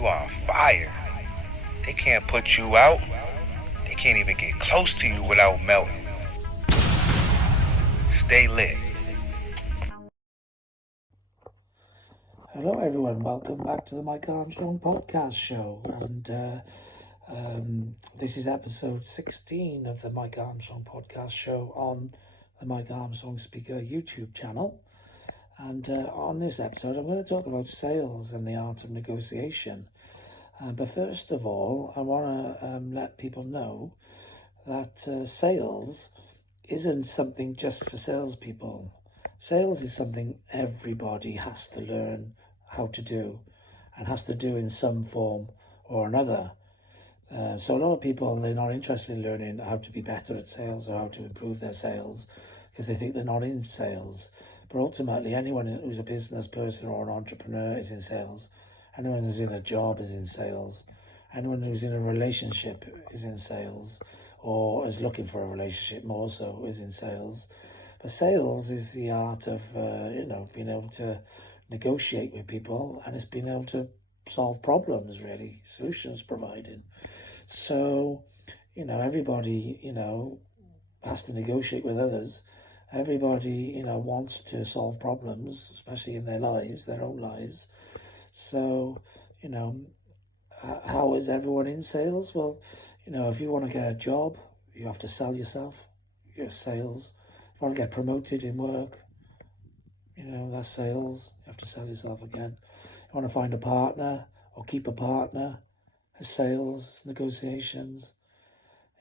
You are fire. They can't put you out. They can't even get close to you without melting. Stay lit. Hello everyone, welcome back to the Mike Armstrong podcast show, and this is episode 16 of the Mike Armstrong podcast show on the Mike Armstrong Speaker YouTube channel. And on this episode I'm going to talk about sales and the art of negotiation. But first of all, I want to let people know that sales isn't something just for salespeople. Sales is something everybody has to learn how to do and has to do in some form or another. So a lot of people, they're not interested in learning how to be better at sales or how to improve their sales because they think they're not in sales. But ultimately, anyone who's a business person or an entrepreneur is in sales. Anyone who's in a job is in sales. Anyone who's in a relationship is in sales, or is looking for a relationship more so is in sales. But sales is the art of, being able to negotiate with people, and it's being able to solve problems, really, solutions providing. So, everybody, has to negotiate with others. Everybody, wants to solve problems, especially in their lives, their own lives. So, how is everyone in sales? Well, if you want to get a job, you have to sell yourself. Your sales. If you want to get promoted in work, that's sales. You have to sell yourself again. You want to find a partner or keep a partner, it's sales, it's negotiations.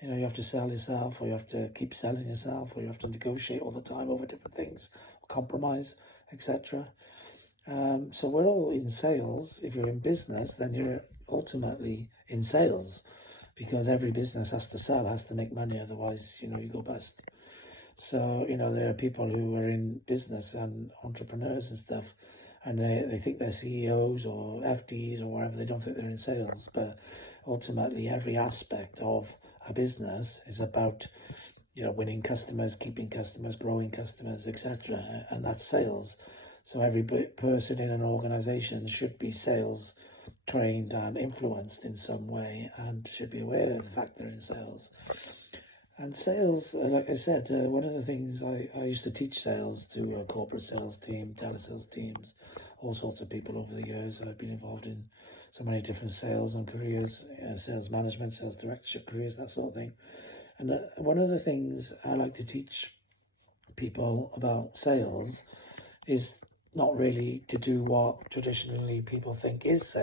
You have to sell yourself, or you have to keep selling yourself, or you have to negotiate all the time over different things, compromise, etc. So we're all in sales. If you're in business, then you're ultimately in sales, because every business has to sell, has to make money, otherwise, you go bust. So, there are people who are in business and entrepreneurs and stuff, and they think they're CEOs or FDs or whatever. They don't think they're in sales, but ultimately every aspect of a business is about, winning customers, keeping customers, growing customers, etc. And that's sales. So every person in an organization should be sales trained and influenced in some way, and should be aware of the fact they're in sales. And sales, like I said, one of the things I used to teach sales to a corporate sales team, telesales teams, all sorts of people over the years. I've been involved in so many different sales and careers, sales management, sales directorship careers, that sort of thing. And one of the things I like to teach people about sales is not really to do what traditionally people think is sales.